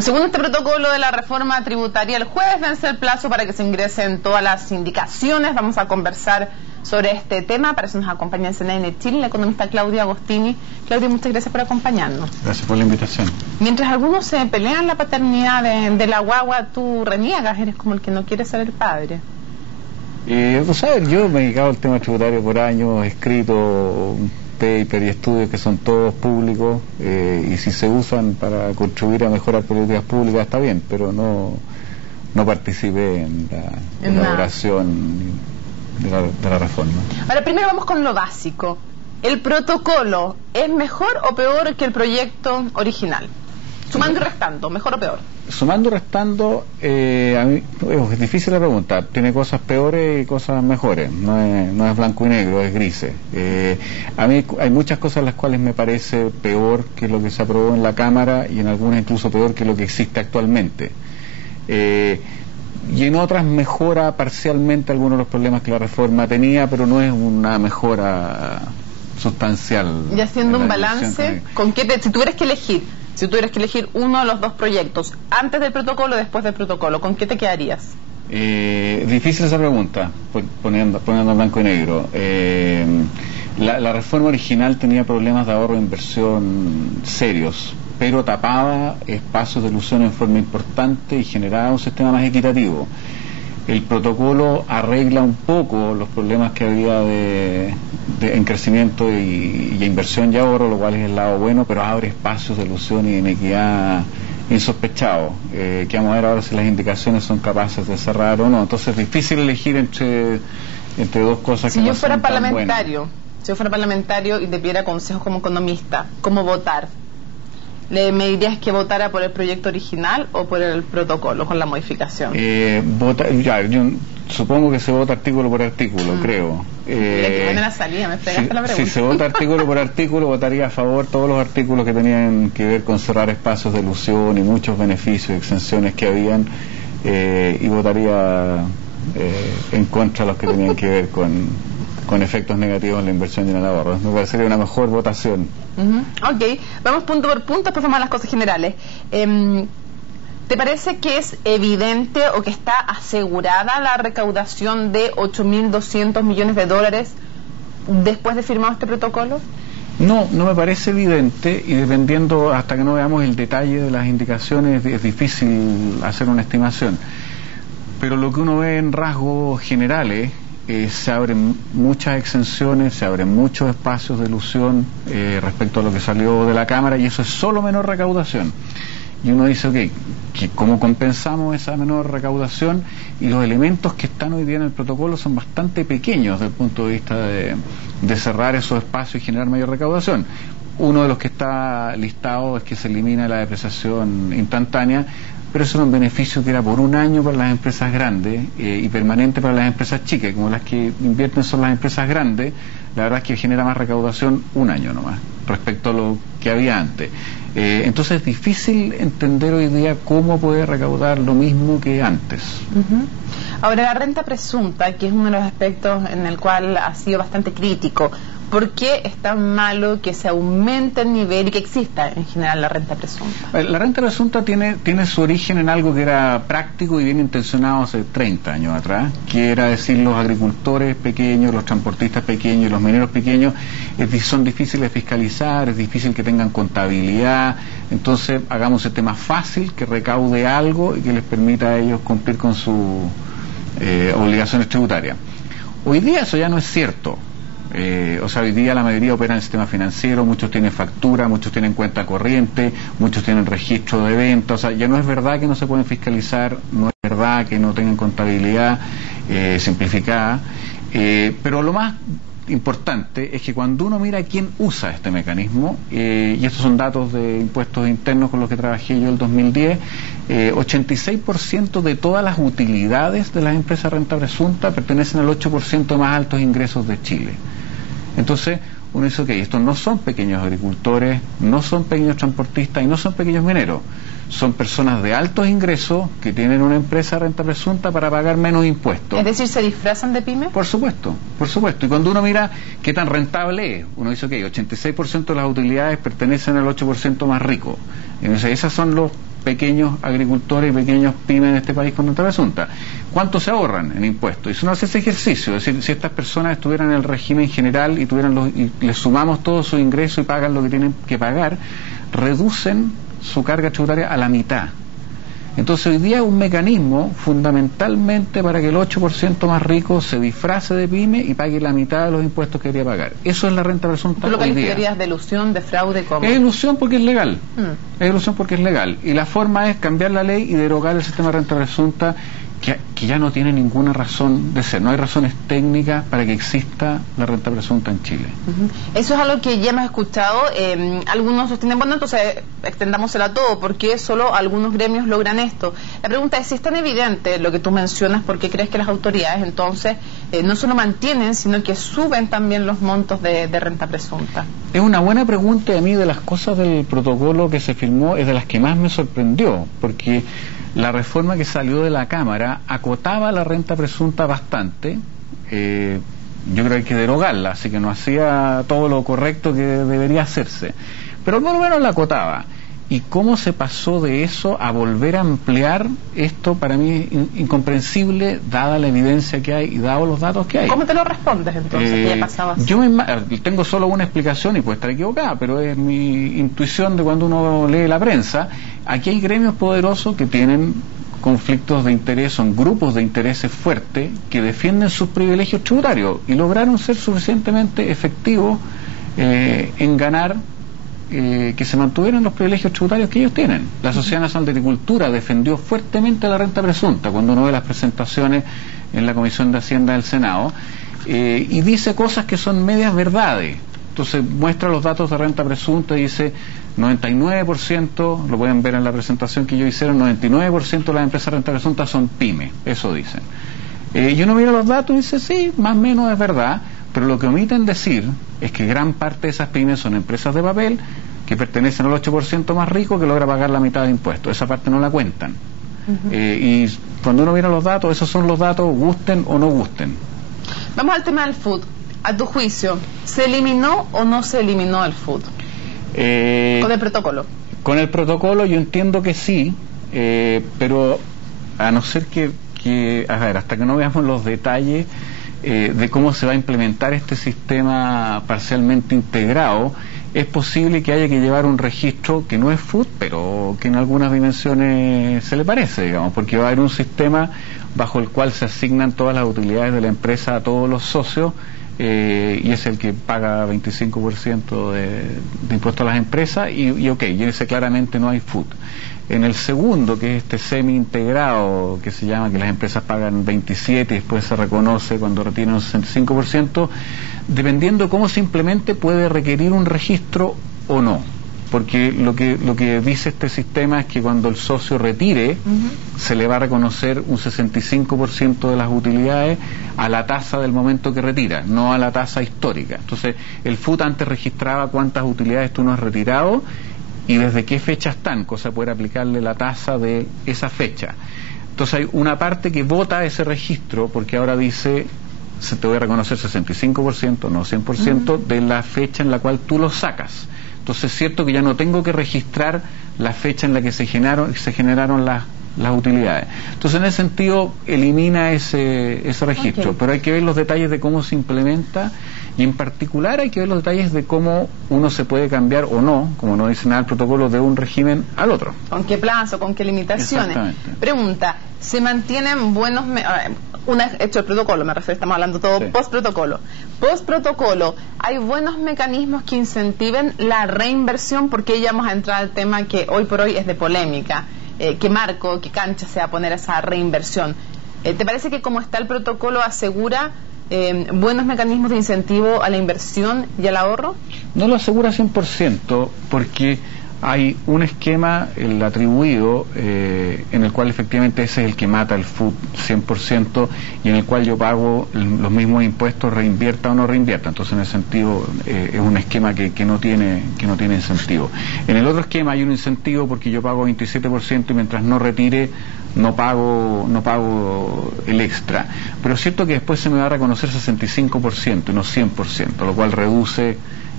Según este protocolo de la reforma tributaria, el jueves vence el plazo para que se ingresen todas las indicaciones. Vamos a conversar sobre este tema. Para eso nos acompaña en CNN Chile la economista Claudia Agostini. Claudia, muchas gracias por acompañarnos. Gracias por la invitación. Mientras algunos se pelean la paternidad de la guagua, tú reniegas, eres como el que no quiere ser el padre. Pues a ver, yo me he dedicado al tema tributario por años, he escrito paper y estudios que son todos públicos, y si se usan para contribuir a mejorar políticas públicas está bien, pero no participé en la elaboración de la reforma. Ahora, primero vamos con lo básico. ¿El protocolo es mejor o peor que el proyecto original? Sumando y restando, ¿mejor o peor? Sumando y restando, a mí es difícil la pregunta. Tiene cosas peores y cosas mejores. No es blanco y negro, es grises. A mí hay muchas cosas en las cuales me parece peor que lo que se aprobó en la Cámara, y en algunas incluso peor que lo que existe actualmente. Y en otras mejora parcialmente algunos de los problemas que la reforma tenía, pero no es una mejora sustancial. Y haciendo un balance, si tuvieras que elegir uno de los dos proyectos, antes del protocolo o después del protocolo, ¿con qué te quedarías? Difícil esa pregunta, poniendo blanco y negro. La reforma original tenía problemas de ahorro e inversión serios, pero tapaba espacios de ilusión en forma importante y generaba un sistema más equitativo. El protocolo arregla un poco los problemas que había en crecimiento y inversión y ahorro, lo cual es el lado bueno, pero abre espacios de ilusión y inequidad insospechados, que vamos a ver ahora si las indicaciones son capaces de cerrar o no. Entonces es difícil elegir entre dos cosas que no son tan buenas. Si yo fuera parlamentario y te pidiera consejos como economista, ¿cómo votar? ¿Me dirías que votara por el proyecto original o por el protocolo con la modificación? Yo supongo que se vota artículo por artículo, creo. La salida, me pegaste la pregunta. Si se vota artículo por artículo, votaría a favor todos los artículos que tenían que ver con cerrar espacios de ilusión y muchos beneficios y exenciones que habían, y votaría en contra de los que tenían que ver con efectos negativos en la inversión y en el ahorro. Me parecería una mejor votación. Ok, vamos punto por punto, después vamos a las cosas generales. ¿Te parece que es evidente o que está asegurada la recaudación de 8.200 millones de dólares después de firmado este protocolo? No me parece evidente, y dependiendo, hasta que no veamos el detalle de las indicaciones, es difícil hacer una estimación. Pero lo que uno ve en rasgos generales, se abren muchas exenciones, se abren muchos espacios de ilusión respecto a lo que salió de la Cámara, y eso es solo menor recaudación. Y uno dice, que ¿cómo compensamos esa menor recaudación? Y los elementos que están hoy día en el protocolo son bastante pequeños desde el punto de vista de cerrar esos espacios y generar mayor recaudación. Uno de los que está listado es que se elimina la depreciación instantánea, pero eso era un beneficio que era por un año para las empresas grandes y permanente para las empresas chicas. Como las que invierten son las empresas grandes, la verdad es que genera más recaudación un año nomás respecto a lo que había antes. Entonces es difícil entender hoy día cómo poder recaudar lo mismo que antes. Ahora, la renta presunta, que es uno de los aspectos en el cual ha sido bastante crítico, ¿por qué es tan malo que se aumente el nivel y que exista en general la renta presunta? La renta presunta tiene su origen en algo que era práctico y bien intencionado hace 30 años atrás, que era decir, los agricultores pequeños, los transportistas pequeños y los mineros pequeños son difíciles de fiscalizar, es difícil que tengan contabilidad, entonces hagamos un sistema fácil que recaude algo y que les permita a ellos cumplir con sus obligaciones tributarias. Hoy día eso ya no es cierto. Hoy día la mayoría opera en el sistema financiero, muchos tienen factura, muchos tienen cuenta corriente, muchos tienen registro de ventas, ya no es verdad que no se pueden fiscalizar, no es verdad que no tengan contabilidad simplificada, pero lo más importante es que cuando uno mira quién usa este mecanismo, y estos son datos de impuestos internos con los que trabajé yo el 2010, 86% de todas las utilidades de las empresas de renta presunta pertenecen al 8% de más altos ingresos de Chile. Entonces uno dice, estos no son pequeños agricultores, no son pequeños transportistas y no son pequeños mineros, son personas de altos ingresos que tienen una empresa de renta presunta para pagar menos impuestos. Es decir, ¿se disfrazan de pymes? Por supuesto. Y cuando uno mira qué tan rentable es, uno dice, 86% de las utilidades pertenecen al 8% más rico. Entonces, esos son los pequeños agricultores y pequeños pymes de este país con renta presunta. ¿Cuánto se ahorran en impuestos? Y si uno hace ese ejercicio, es decir, si estas personas estuvieran en el régimen general y les sumamos todo su ingreso y pagan lo que tienen que pagar, reducen su carga tributaria a la mitad. Entonces hoy día es un mecanismo fundamentalmente para que el 8% más rico se disfrace de pyme y pague la mitad de los impuestos que debería pagar. Eso es la renta presunta hoy día. ¿Tú lo calificarías de ilusión, de fraude? ¿Cómo? Es ilusión porque es legal. Es ilusión porque es legal. Y la forma es cambiar la ley y derogar el sistema de renta presunta que ya no tiene ninguna razón de ser. No hay razones técnicas para que exista la renta presunta en Chile. Eso es algo que ya hemos escuchado. Algunos sostienen, bueno, entonces extendámosela a todo, porque solo algunos gremios logran esto. La pregunta es, si es tan evidente lo que tú mencionas, ¿por qué crees que las autoridades entonces no solo mantienen, sino que suben también los montos de renta presunta? Es una buena pregunta, y a mí de las cosas del protocolo que se firmó es de las que más me sorprendió, porque la reforma que salió de la Cámara acotaba la renta presunta bastante. Yo creo que hay que derogarla, así que no hacía todo lo correcto que debería hacerse, pero por lo menos la acotaba. Y cómo se pasó de eso a volver a ampliar esto, para mí es incomprensible, dada la evidencia que hay y dados los datos que hay. ¿Cómo te lo respondes entonces? ¿Qué ya pasaba así? Yo tengo solo una explicación y puede estar equivocada, pero es mi intuición de cuando uno lee la prensa. Aquí hay gremios poderosos que tienen conflictos de interés, son grupos de intereses fuertes que defienden sus privilegios tributarios y lograron ser suficientemente efectivos en ganar que se mantuvieran los privilegios tributarios que ellos tienen. La Sociedad Nacional de Agricultura defendió fuertemente la renta presunta cuando uno ve las presentaciones en la Comisión de Hacienda del Senado, y dice cosas que son medias verdades. Entonces muestra los datos de renta presunta y dice 99%, lo pueden ver en la presentación que ellos hicieron, 99% de las empresas de renta presunta son pymes, eso dicen. Y uno mira los datos y dice, sí, más o menos es verdad, pero lo que omiten decir es que gran parte de esas pymes son empresas de papel que pertenecen al 8% más rico que logra pagar la mitad de impuestos. Esa parte no la cuentan. Y cuando uno mira los datos, esos son los datos, gusten o no gusten. Vamos al tema del food. A tu juicio, ¿se eliminó o no se eliminó el food? Con el protocolo. Con el protocolo yo entiendo que sí, pero a no ser a ver, hasta que no veamos los detalles de cómo se va a implementar este sistema parcialmente integrado, es posible que haya que llevar un registro que no es food, pero que en algunas dimensiones se le parece, digamos, porque va a haber un sistema bajo el cual se asignan todas las utilidades de la empresa a todos los socios, y es el que paga 25% de impuesto a las empresas, y ok, y en ese claramente no hay food. En el segundo, que es este semi-integrado, que se llama que las empresas pagan 27 y después se reconoce cuando retiran un 65%, dependiendo de cómo se implemente puede requerir un registro o no. Porque lo que dice este sistema es que cuando el socio retire, se le va a reconocer un 65% de las utilidades a la tasa del momento que retira, no a la tasa histórica. Entonces, el FUT antes registraba cuántas utilidades tú no has retirado y desde qué fecha están, cosa de poder aplicarle la tasa de esa fecha. Entonces hay una parte que vota ese registro porque ahora dice, se te voy a reconocer 65%, no 100%, de la fecha en la cual tú lo sacas. Entonces es cierto que ya no tengo que registrar la fecha en la que se generaron las utilidades. Entonces en ese sentido elimina ese registro, pero hay que ver los detalles de cómo se implementa, y en particular hay que ver los detalles de cómo uno se puede cambiar o no, como no dice nada el protocolo, de un régimen al otro. ¿Con qué plazo? ¿Con qué limitaciones? Exactamente. Pregunta, ¿se mantienen buenos... una vez hecho el protocolo, me refiero, estamos hablando todo post-protocolo. Post-protocolo, ¿hay buenos mecanismos que incentiven la reinversión? Porque ya vamos a entrar al tema que hoy por hoy es de polémica. ¿Qué marco, qué cancha se va a poner esa reinversión? ¿Te parece que como está el protocolo asegura buenos mecanismos de incentivo a la inversión y al ahorro? No lo asegura 100%, porque hay un esquema, el atribuido, en el cual efectivamente ese es el que mata el FUT 100%, y en el cual yo pago los mismos impuestos, reinvierta o no reinvierta. Entonces en ese sentido es un esquema que no tiene incentivo. En el otro esquema hay un incentivo porque yo pago 27% y mientras no retire no pago el extra, pero es cierto que después se me va a reconocer 65% y no 100%, lo cual reduce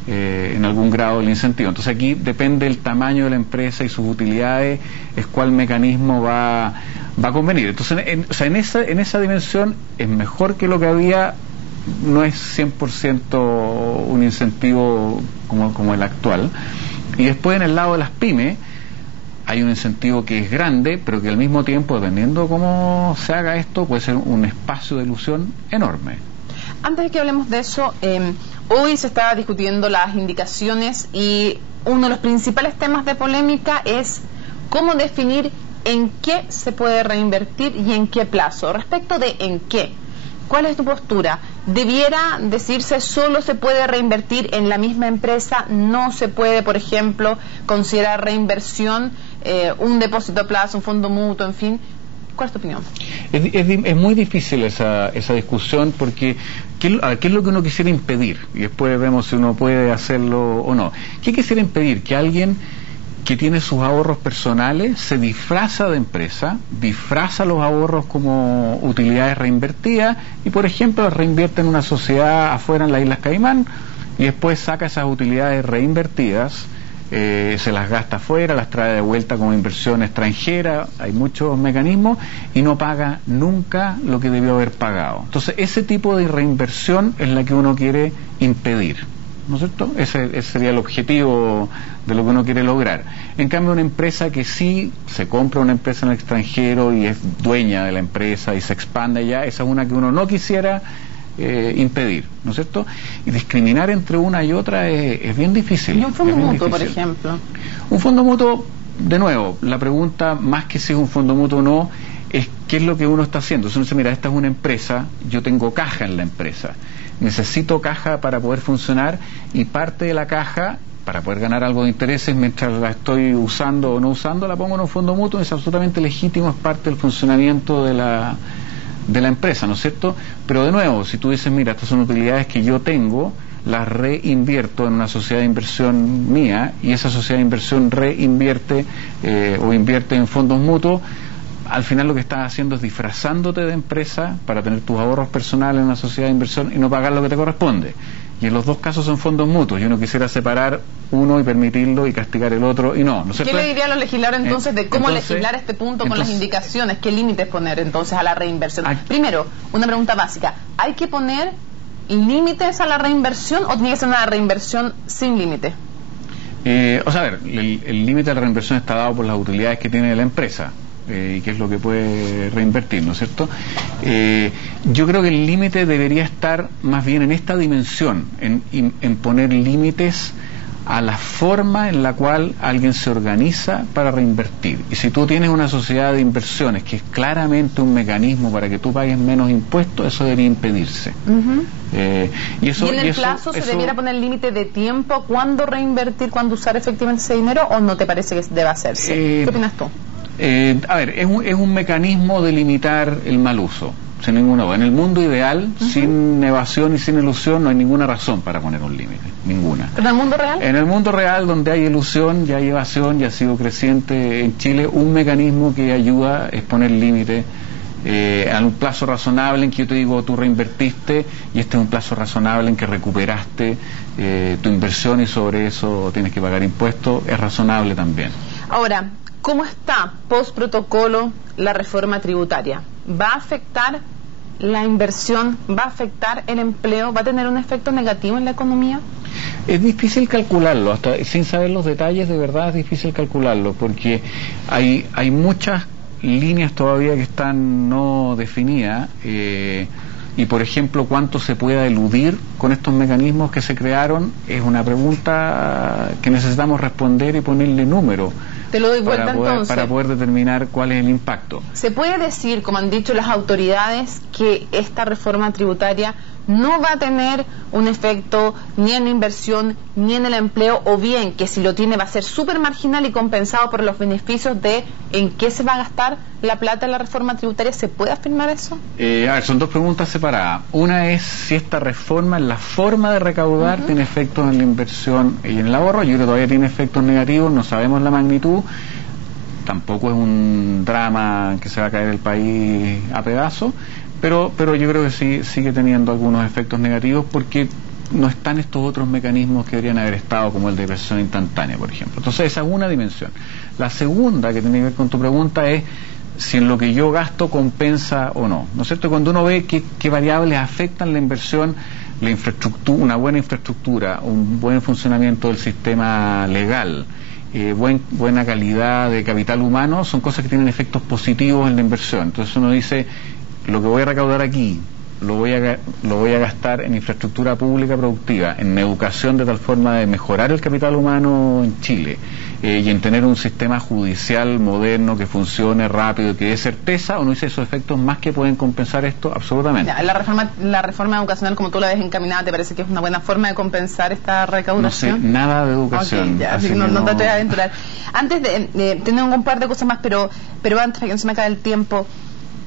en algún grado el incentivo. Entonces aquí depende del tamaño de la empresa y sus utilidades, es cuál mecanismo va a convenir. Entonces, en esa dimensión es mejor que lo que había, no es 100% un incentivo como el actual. Y después en el lado de las pymes hay un incentivo que es grande, pero que al mismo tiempo, dependiendo cómo se haga esto, puede ser un espacio de ilusión enorme. Antes de que hablemos de eso, hoy se está discutiendo las indicaciones y uno de los principales temas de polémica es cómo definir en qué se puede reinvertir y en qué plazo. Respecto de en qué, ¿cuál es tu postura? ¿Debiera decirse solo se puede reinvertir en la misma empresa? ¿No se puede, por ejemplo, considerar reinversión, un depósito a plazo, un fondo mutuo, en fin? ¿Cuál es tu opinión? Es muy difícil esa discusión porque ¿qué es lo que uno quisiera impedir? Y después vemos si uno puede hacerlo o no. ¿Qué quisiera impedir? Que alguien que tiene sus ahorros personales se disfraza de empresa, disfraza los ahorros como utilidades reinvertidas y, por ejemplo, las reinvierte en una sociedad afuera en las Islas Caimán y después saca esas utilidades reinvertidas, se las gasta afuera, las trae de vuelta como inversión extranjera, hay muchos mecanismos y no paga nunca lo que debió haber pagado. Entonces ese tipo de reinversión es la que uno quiere impedir, ¿no es cierto? Ese sería el objetivo de lo que uno quiere lograr. En cambio, una empresa que sí se compra una empresa en el extranjero y es dueña de la empresa y se expande ya, esa es una que uno no quisiera impedir, ¿no es cierto? Y discriminar entre una y otra es bien difícil. ¿Y un fondo mutuo, por ejemplo? Un fondo mutuo, de nuevo, la pregunta, más que si es un fondo mutuo o no, es qué es lo que uno está haciendo. Si uno dice, mira, esta es una empresa, yo tengo caja en la empresa, necesito caja para poder funcionar y parte de la caja, para poder ganar algo de intereses mientras la estoy usando o no usando, la pongo en un fondo mutuo, es absolutamente legítimo, es parte del funcionamiento de la empresa, ¿no es cierto? Pero de nuevo, si tú dices, mira, estas son utilidades que yo tengo, las reinvierto en una sociedad de inversión mía y esa sociedad de inversión reinvierte o invierte en fondos mutuos, al final lo que estás haciendo es disfrazándote de empresa para tener tus ahorros personales en una sociedad de inversión y no pagar lo que te corresponde. Y en los dos casos son fondos mutuos y uno quisiera separar uno y permitirlo y castigar el otro y no, ¿no es cierto? ¿Qué le diría a los legisladores entonces de cómo legislar este punto con las indicaciones? ¿Qué límites poner entonces a la reinversión? Primero, una pregunta básica, ¿hay que poner límites a la reinversión o tiene que ser una reinversión sin límite? O sea, a ver, el límite de la reinversión está dado por las utilidades que tiene la empresa. Y qué es lo que puede reinvertir, ¿no es cierto? Yo creo que el límite debería estar más bien en esta dimensión, en poner límites a la forma en la cual alguien se organiza para reinvertir. Y si tú tienes una sociedad de inversiones que es claramente un mecanismo para que tú pagues menos impuestos, eso debería impedirse. ¿Y en el plazo se debiera poner límite de tiempo? ¿Cuándo reinvertir, cuándo usar efectivamente ese dinero o no te parece que deba hacerse? ¿Qué opinas tú? A ver, es un mecanismo de limitar el mal uso, sin ninguna duda. En el mundo ideal, sin evasión y sin ilusión, no hay ninguna razón para poner un límite, ninguna. ¿En el mundo real? En el mundo real, donde hay ilusión, ya hay evasión, ya ha sido creciente en Chile, un mecanismo que ayuda es poner límite a un plazo razonable en que yo te digo, tú reinvertiste y este es un plazo razonable en que recuperaste tu inversión y sobre eso tienes que pagar impuestos, es razonable también. Ahora, ¿cómo está post protocolo la reforma tributaria? ¿Va a afectar la inversión? ¿Va a afectar el empleo? ¿Va a tener un efecto negativo en la economía? Es difícil calcularlo, hasta sin saber los detalles, de verdad es difícil calcularlo, porque hay muchas líneas todavía que están no definidas. Y por ejemplo, cuánto se pueda eludir con estos mecanismos que se crearon es una pregunta que necesitamos responder y ponerle número. Te lo doy vuelta entonces. Para poder determinar cuál es el impacto. ¿Se puede decir, como han dicho las autoridades, que esta reforma tributaria no va a tener un efecto ni en la inversión ni en el empleo, o bien que si lo tiene va a ser súper marginal y compensado por los beneficios de en qué se va a gastar la plata en la reforma tributaria? ¿Se puede afirmar eso? A ver, son dos preguntas separadas. Una es si esta reforma, en la forma de recaudar, tiene efectos en la inversión y en el ahorro. Yo creo que todavía tiene efectos negativos, no sabemos la magnitud. Tampoco es un drama que se va a caer el país a pedazos, pero yo creo que sí sigue teniendo algunos efectos negativos porque no están estos otros mecanismos que deberían haber estado, como el de depreciación instantánea, por ejemplo. Entonces esa es una dimensión. La segunda, que tiene que ver con tu pregunta, es si en lo que yo gasto compensa o no. ¿No es cierto? Cuando uno ve qué variables afectan la inversión, la infraestructura, una buena infraestructura, un buen funcionamiento del sistema legal, buena calidad de capital humano, son cosas que tienen efectos positivos en la inversión. Entonces uno dice, lo que voy a recaudar aquí lo voy a gastar en infraestructura pública productiva, en educación, de tal forma de mejorar el capital humano en Chile, y en tener un sistema judicial moderno que funcione rápido, que dé certeza. ¿O no dice esos efectos más que pueden compensar esto? Absolutamente. Ya, la reforma educacional, como tú la ves encaminada, ¿te parece que es una buena forma de compensar esta recaudación? No sé nada de educación. Okay, ya, así que no te voy a aventurar. Antes de tengo un par de cosas más, pero antes, para que no se me acabe el tiempo,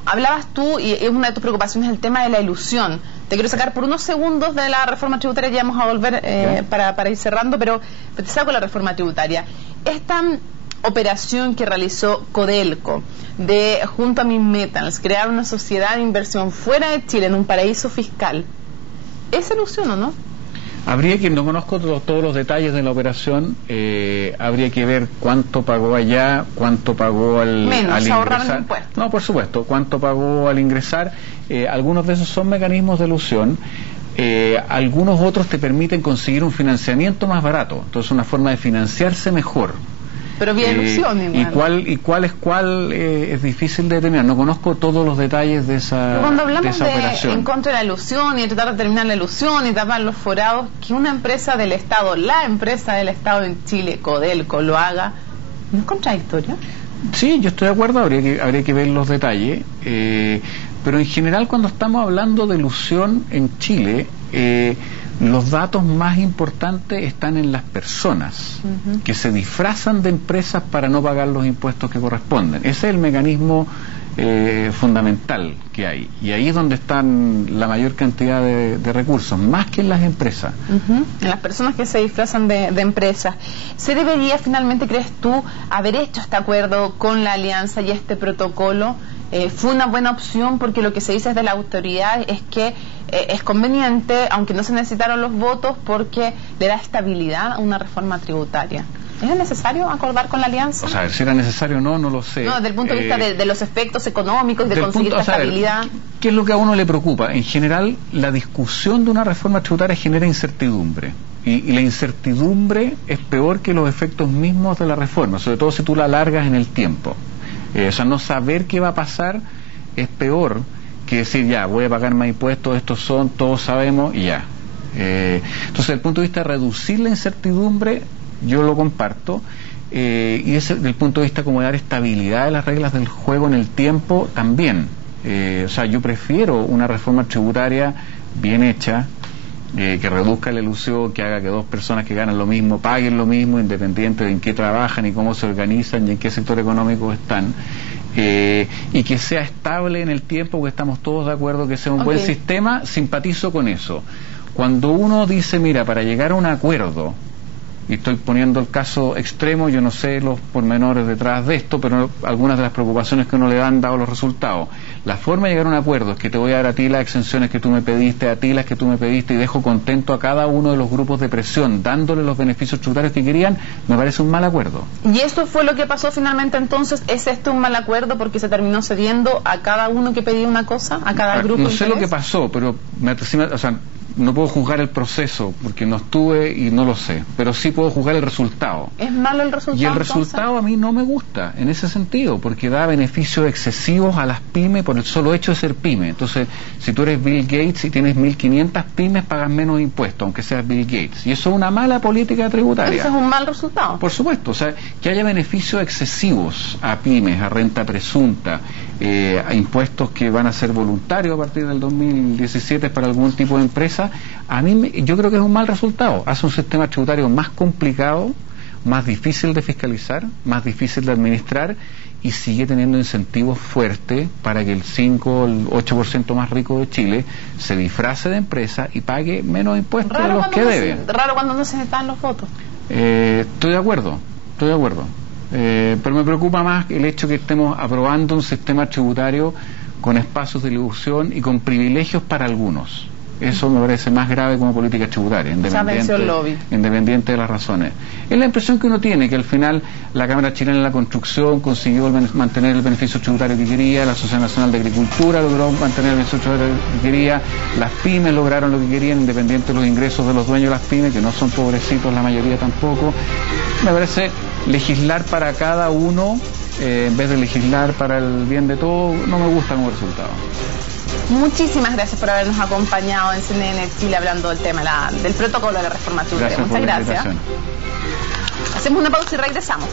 hablabas tú, y es una de tus preocupaciones, el tema de la ilusión. Te quiero sacar por unos segundos de la reforma tributaria, ya vamos a volver para ir cerrando, pero te saco la reforma tributaria. Esta operación que realizó Codelco, junto a Minmetals, crear una sociedad de inversión fuera de Chile, en un paraíso fiscal, ¿es ilusión o no? Habría que, no conozco todos los detalles de la operación, habría que ver cuánto pagó allá, cuánto pagó al ingresar. No, por supuesto, cuánto pagó al ingresar. Algunos de esos son mecanismos de ilusión. Algunos otros te permiten conseguir un financiamiento más barato, entonces una forma de financiarse mejor. Pero vía ilusión igual. ¿Y cuál es cuál? Es difícil de determinar. No conozco todos los detalles de esa operación. Cuando hablamos en contra de la ilusión y de tratar de terminar la ilusión y tapar los forados, que una empresa del Estado, la empresa del Estado en Chile, Codelco, lo haga, ¿no es contradictorio? Sí, yo estoy de acuerdo, habría que ver los detalles. Pero en general, cuando estamos hablando de ilusión en Chile, los datos más importantes están en las personas, que se disfrazan de empresas para no pagar los impuestos que corresponden. Ese es el mecanismo fundamental que hay. Y ahí es donde están la mayor cantidad de recursos, más que en las empresas. En las personas que se disfrazan de empresas. ¿Se debería finalmente, crees tú, haber hecho este acuerdo con la alianza y este protocolo? Fue una buena opción, porque lo que se dice desde la autoridad es que es conveniente, aunque no se necesitaron los votos, porque le da estabilidad a una reforma tributaria. ¿Era necesario acordar con la alianza? O sea, si era necesario o no, no lo sé. No, desde el punto de vista de los efectos económicos, de conseguir esta estabilidad. ¿Qué es lo que a uno le preocupa? En general, la discusión de una reforma tributaria genera incertidumbre. Y la incertidumbre es peor que los efectos mismos de la reforma, sobre todo si tú la alargas en el tiempo. O sea, no saber qué va a pasar es peor que decir, ya, voy a pagar más impuestos, estos son, todos sabemos, y ya. Entonces, desde el punto de vista de reducir la incertidumbre, yo lo comparto, y desde el punto de vista como de dar estabilidad a las reglas del juego en el tiempo, también. O sea, yo prefiero una reforma tributaria bien hecha, que reduzca la ilusión, que haga que dos personas que ganan lo mismo paguen lo mismo, independiente de en qué trabajan y cómo se organizan y en qué sector económico están, y que sea estable en el tiempo, porque estamos todos de acuerdo que sea un buen sistema. Simpatizo con eso. Cuando uno dice, mira, para llegar a un acuerdo, y estoy poniendo el caso extremo, yo no sé los pormenores detrás de esto, pero algunas de las preocupaciones que uno le han dado los resultados. La forma de llegar a un acuerdo es que te voy a dar a ti las exenciones que tú me pediste, a ti las que tú me pediste, y dejo contento a cada uno de los grupos de presión, dándole los beneficios tributarios que querían, me parece un mal acuerdo. ¿Y esto fue lo que pasó finalmente entonces? ¿Es esto un mal acuerdo porque se terminó cediendo a cada uno que pedía una cosa, a cada grupo? No sé lo que pasó, pero no puedo juzgar el proceso porque no estuve y no lo sé, pero sí puedo juzgar el resultado. ¿Es malo el resultado? Y el resultado a mí no me gusta en ese sentido, porque da beneficios excesivos a las pymes por el solo hecho de ser pyme. Entonces, si tú eres Bill Gates y tienes 1.500 pymes, pagas menos impuestos, aunque seas Bill Gates. Y eso es una mala política tributaria. ¿Eso es un mal resultado? Por supuesto, o sea, que haya beneficios excesivos a pymes, a renta presunta, a impuestos que van a ser voluntarios a partir del 2017 para algún tipo de empresa. Yo creo que es un mal resultado. Hace un sistema tributario más complicado, más difícil de fiscalizar, más difícil de administrar, y sigue teniendo incentivos fuertes para que el 5 o el 8% más rico de Chile se disfrace de empresa y pague menos impuestos de los que debe. Raro cuando no se necesitan los votos. Estoy de acuerdo. Pero me preocupa más el hecho que estemos aprobando un sistema tributario con espacios de ilusión y con privilegios para algunos. Eso me parece más grave como política tributaria, independiente de las razones. Es la impresión que uno tiene, que al final la Cámara Chilena de la Construcción consiguió mantener el beneficio tributario que quería, la Sociedad Nacional de Agricultura logró mantener el beneficio tributario que quería, las pymes lograron lo que querían, independiente de los ingresos de los dueños de las pymes, que no son pobrecitos, la mayoría tampoco. Me parece legislar para cada uno, en vez de legislar para el bien de todos, no me gusta como resultado. Muchísimas gracias por habernos acompañado en CNN Chile hablando del tema del protocolo de la reforma tributaria. Muchas gracias. Hacemos una pausa y regresamos.